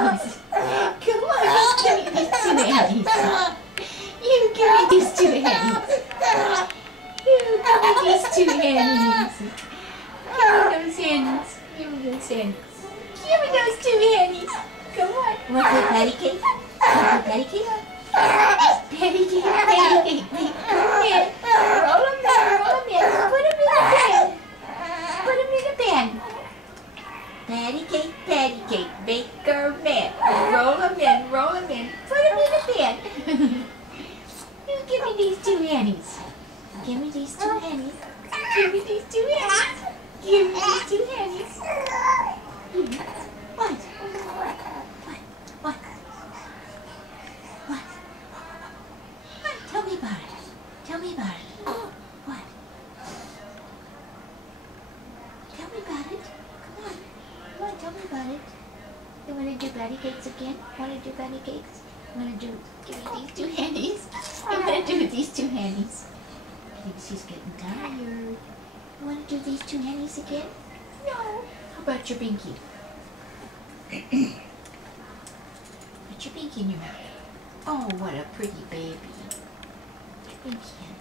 handies. Come on, give me these two handies. You give me these two handies. You give me these two handies. Give me those handies. Give me those handies. Give me those two handies. Come on. Want to play patty cake? Want to play patty cake? Patty cake, patty cake. Come here. Roll them in, roll them in. Put them in the pan. Put them in the pan. Patty cake, Baker Man. Roll them in, roll them in. Put them in the pan. You give me these two handies. Give me these two handies. Give me these two handies. Give me these two handies. What? What? What? What? Tell me about it. Tell me about it. What? Tell me about it. Come on. Come on, tell me about it. You want to do patty cakes again? Want to do patty cakes? Want to do, give me these two handies. I'm going to do these two handies. I think she's getting tired. You want to do these two handies again? No. How about your binky? Put your binky in your mouth. Oh, what a pretty baby. Put your binky in.